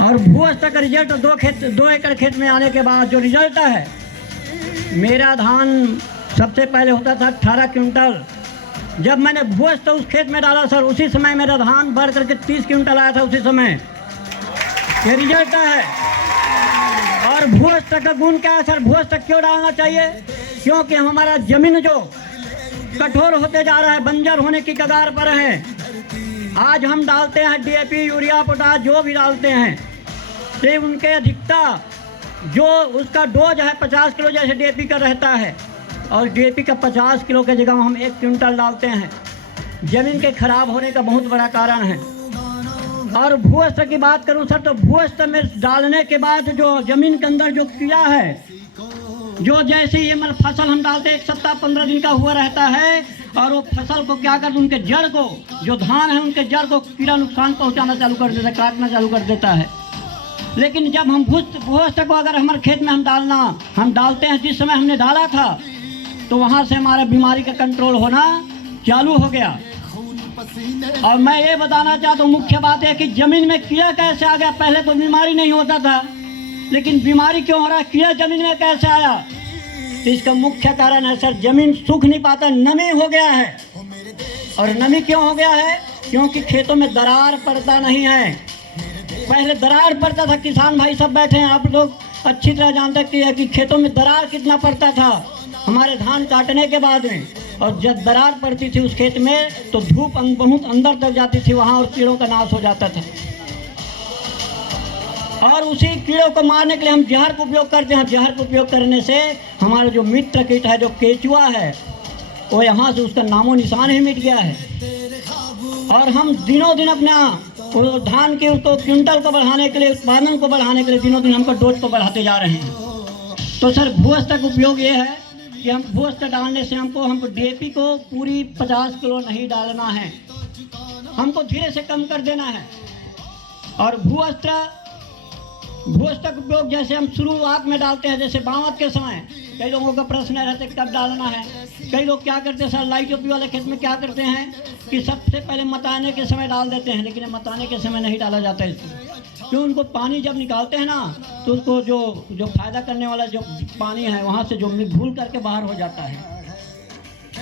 और भू स्तर का रिजल्ट 2 एकड़ खेत में आने के बाद जो रिजल्ट है, मेरा धान सबसे पहले होता था 18 क्विंटल। जब मैंने भू स्तर उस खेत में डाला सर, उसी समय मेरा धान बढ़ करके 30 क्विंटल आया था उसी समय। ये रिजल्ट है। और भू स्तर का गुण क्या है सर? भू स्तर क्यों डालना चाहिए? क्योंकि हमारा जमीन जो कठोर होते जा रहा है, बंजर होने की कगार पर है। आज हम डालते हैं डीएपी, यूरिया, पोटाश जो भी डालते हैं, तो उनके अधिकता जो उसका डोज है 50 किलो जैसे डीएपी का रहता है, और डीएपी का 50 किलो के जगह हम 1 क्विंटल डालते हैं। ज़मीन के खराब होने का बहुत बड़ा कारण है। और भू स्तर की बात करूं सर, तो भू स्तर में डालने के बाद जो ज़मीन के अंदर जो कीड़ा है, जो जैसे ये मतलब फसल हम डालते हैं 1 सप्ताह 15 दिन का हुआ रहता है, और वो फसल को क्या करते, उनके जड़ को, जो धान है उनके जड़ को कीड़ा नुकसान पहुंचाना चालू कर देता है, काटना चालू कर देता है। लेकिन जब हम भू स्तर को अगर हमारे खेत में हम डालते हैं, जिस समय हमने डाला था, तो वहाँ से हमारा बीमारी का कंट्रोल होना चालू हो गया। और मैं ये बताना चाहता हूँ, मुख्य बात है कि ज़मीन में कीड़ा कैसे आ गया। पहले तो बीमारी नहीं होता था, लेकिन बीमारी क्यों हो रहा है, कीड़ा ज़मीन में कैसे आया? तो इसका मुख्य कारण है सर, ज़मीन सूख नहीं पाता, नमी हो गया है। और नमी क्यों हो गया है? क्योंकि खेतों में दरार पड़ता नहीं है। पहले दरार पड़ता था, किसान भाई सब बैठे हैं, आप लोग अच्छी तरह जानते हैं कि खेतों में दरार कितना पड़ता था हमारे धान काटने के बाद में। और जब दरार पड़ती थी उस खेत में, तो धूप बहुत अंदर तक जाती थी वहाँ, और कीड़ों का नाश हो जाता था। और उसी कीड़ों को मारने के लिए हम जहर का उपयोग करते हैं। जहर का उपयोग करने से हमारा जो मित्र कीट है, जो केचुआ है, वो यहाँ से उसका नामो निशान ही मिट गया है। और हम दिनों दिन अपना धान के उसको क्विंटल को बढ़ाने के लिए, उत्पादन को बढ़ाने के लिए दिनों दिन हमको डोज को बढ़ाते जा रहे हैं। तो सर भू स्तर का उपयोग ये है कि हम भू स्तर डालने से हमको डीएपी को पूरी 50 किलो नहीं डालना है, हमको धीरे से कम कर देना है। और भू स्तर का उपयोग जैसे हम शुरुआत में डालते हैं, जैसे बावत के समय कई लोगों का प्रश्न रहता है कब डालना है। कई लोग क्या करते हैं सर, लाइट ओपी वाले खेत में क्या करते हैं कि सबसे पहले मताने के समय डाल देते हैं, लेकिन मताने के समय नहीं डाला जाता है इसको। क्यों? उनको पानी जब निकालते हैं ना, तो उसको जो फायदा करने वाला जो पानी है वहाँ से जो घूल करके बाहर हो जाता है।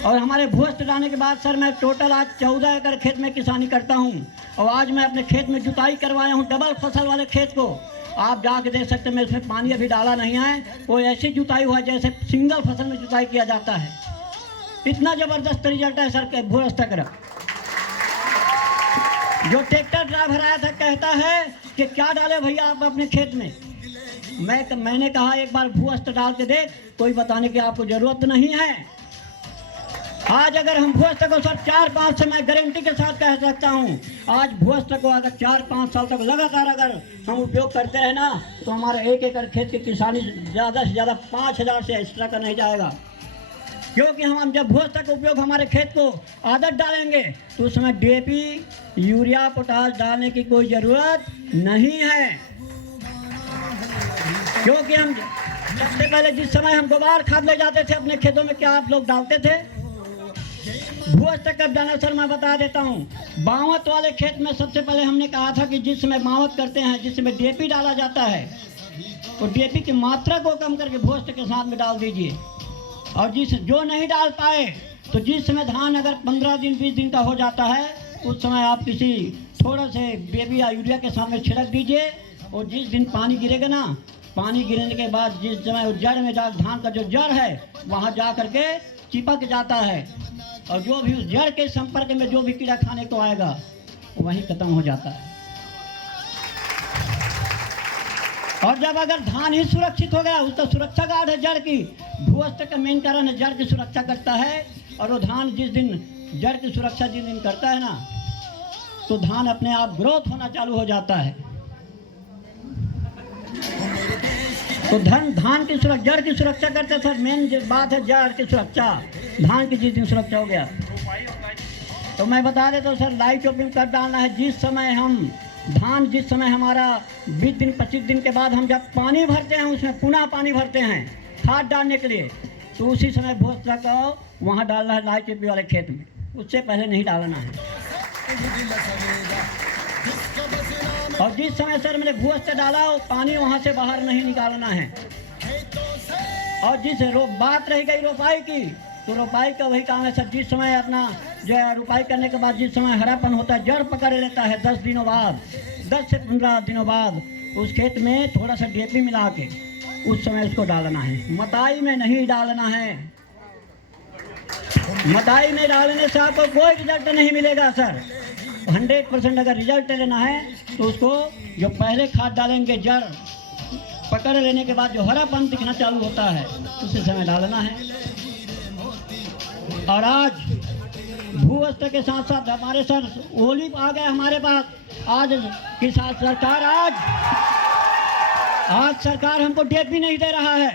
और हमारे भू स्तर डालने के बाद सर, मैं टोटल आज 14 एकड़ खेत में किसानी करता हूँ। और आज मैं अपने खेत में जुताई करवाया हूँ, डबल फसल वाले खेत को। आप जाके देख सकते हैं, मैं इसमें पानी अभी डाला नहीं है, वो ऐसी जुताई हुआ जैसे सिंगल फसल में जुताई किया जाता है। इतना ज़बरदस्त रिजल्ट है सर के भू स्तर का। जो ट्रैक्टर ड्राइवर आया था, कहता है कि क्या डाले भैया आप अपने खेत में। मैंने कहा एक बार भू स्तर डाल के देख, कोई बताने की आपको ज़रूरत नहीं है। आज अगर हम भू स्तर को सर 4-5 से, मैं गारंटी के साथ कह सकता हूँ, आज भू स्तर को अगर 4-5 साल तक लगातार अगर हम उपयोग करते रहे ना, तो हमारा 1 एकड़ खेत की किसानी ज़्यादा से ज़्यादा 5000 से एक्स्ट्रा का नहीं जाएगा। क्योंकि हम जब भू स्तर का उपयोग हमारे खेत को आदत डालेंगे, तो उस समय डीएपी, यूरिया, पोटाश डालने की कोई ज़रूरत नहीं है। क्योंकि हम सबसे पहले जिस समय हम गोबर खाद ले जाते थे अपने खेतों में, क्या आप लोग डालते थे? भू स्तर कब डालना सर, मैं बता देता हूँ। बावत वाले खेत में सबसे पहले हमने कहा था कि जिस समय बावत करते हैं, जिस समय डीएपी डाला जाता है, तो डीएपी की मात्रा को कम करके भू स्तर के साथ में डाल दीजिए। और जो नहीं डाल पाए, तो जिस समय धान अगर 15 दिन 20 दिन का हो जाता है, उस समय आप किसी थोड़ा से बेबी या यूरिया के साथ में छिड़क दीजिए। और जिस दिन पानी गिरेगा ना, पानी गिरने के बाद जिस समय जड़ में धान का जो जड़ है वहाँ जा करके चिपक जाता है, और जो भी उस जड़ के संपर्क में जो भी कीड़ा खाने को आएगा वो वहीं खत्म हो जाता है। और जब अगर धान ही सुरक्षित हो गया, उसका सुरक्षा गार्ड है जड़ की। भू स्तर का मेन कारण है जड़ की सुरक्षा करता है। और वो धान जिस दिन जड़ की सुरक्षा जिस दिन करता है ना, तो धान अपने आप ग्रोथ होना चालू हो जाता है। तो धान की सुरक्षा, जड़ की सुरक्षा करते सर, मेन बात है जड़ की सुरक्षा। धान की जिस दिन सुरक्षा हो गया, तो मैं बता देता हूँ सर, लाइट ओपिंग कब डालना है। जिस समय हमारा 20 दिन 25 दिन के बाद हम जब पानी भरते हैं, उसमें पुनः पानी भरते हैं खाद डालने के लिए, तो उसी समय भू स्तर का वहाँ डालना है लाइट ओपी वाले खेत में, उससे पहले नहीं डालना है। और जिस समय सर मैंने भूअस्त्र डाला वो पानी वहाँ से बाहर नहीं निकालना है। और जिस बात रह गई रोपाई की, तो रोपाई का वही काम है सर। जिस समय अपना जो है रोपाई करने के बाद जिस समय हरापन होता है, जड़ पकड़ लेता है 10 दिनों बाद, 10 से 15 दिनों बाद उस खेत में थोड़ा सा डीएपी मिला के उस समय उसको डालना है। मताई में नहीं डालना है। मताई में डालने से आपको कोई रिजल्ट नहीं मिलेगा सर। 100% अगर रिजल्ट लेना है तो उसको जो पहले खाद डालेंगे, जड़ पकड़ लेने के बाद जो हरापन दिखना चालू होता है उसी समय डालना है। और आज भूअस्त्र के साथ साथ हमारे सर ओलिव आ गए हमारे पास। आज किसान सरकार आज सरकार हमको डीएपी नहीं दे रहा है,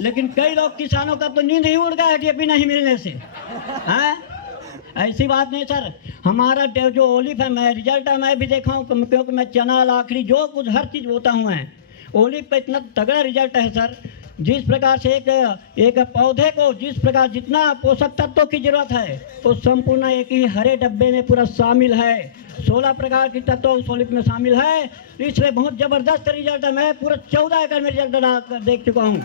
लेकिन कई लोग किसानों का तो नींद ही उड़ गया है डीएपी नहीं मिलने से। हैं? ऐसी बात नहीं सर। हमारा जो ओलिव है, मैं रिजल्ट है मैं भी देखा हूँ, क्योंकि मैं चना लाखड़ी जो कुछ हर चीज़ बोता हूँ मैं। ओलिव पे इतना तगड़ा रिजल्ट है सर। जिस प्रकार से एक पौधे को जिस प्रकार जितना पोषक तत्वों की जरूरत है वो संपूर्ण एक ही हरे डब्बे में पूरा शामिल है। 16 प्रकार की तत्व उस ओलिव में शामिल है, इसलिए बहुत ज़बरदस्त रिजल्ट है। मैं पूरा 14 एकड़ में रिजल्ट देख चुका हूँ।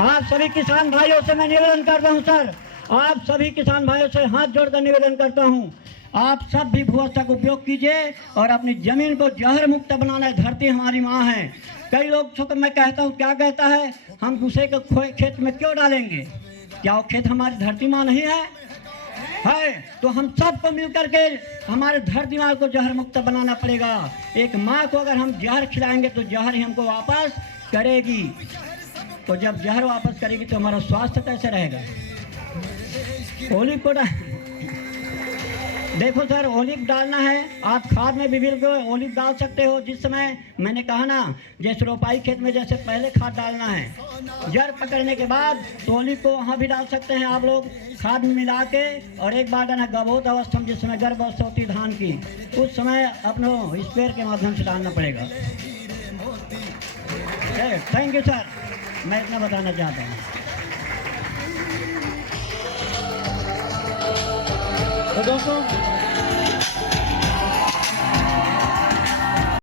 आप सभी किसान भाइयों से मैं निवेदन करता हूँ सर, आप सभी किसान भाइयों से हाथ जोड़कर निवेदन करता हूँ, आप सब भी भूअस्त्र का उपयोग कीजिए और अपनी ज़मीन को जहर मुक्त बनाना है। धरती हमारी माँ है। कई लोग तो मैं कहता हूँ, क्या कहता है, हम दूसरे के खेत में क्यों डालेंगे? क्या वो खेत हमारी धरती माँ नहीं है? तो हम सबको मिल करके हमारे धरती माँ को जहर मुक्त बनाना पड़ेगा। एक माँ को अगर हम जहर खिलाएंगे तो जहर ही हमको वापस करेगी। तो जब जहर वापस करेगी तो हमारा स्वास्थ्य कैसे रहेगा? ओलिव को देखो सर, ओलिव डालना है। आप खाद में भी ओलिव डाल सकते हो। जिस समय मैंने कहा ना, जैसे रोपाई खेत में जैसे पहले खाद डालना है, जड़ पकड़ने के बाद तो ओलिव को वहाँ भी डाल सकते हैं आप लोग खाद में मिला के। और एक बार डालना गर्भवत अवस्था में, जिस समय गर्भ अवस्था होती है धान की, उस समय अपने स्प्रेयर के माध्यम से डालना पड़ेगा। थैंक यू सर, मैं इतना बताना चाहता हूँ। तो दोस्तों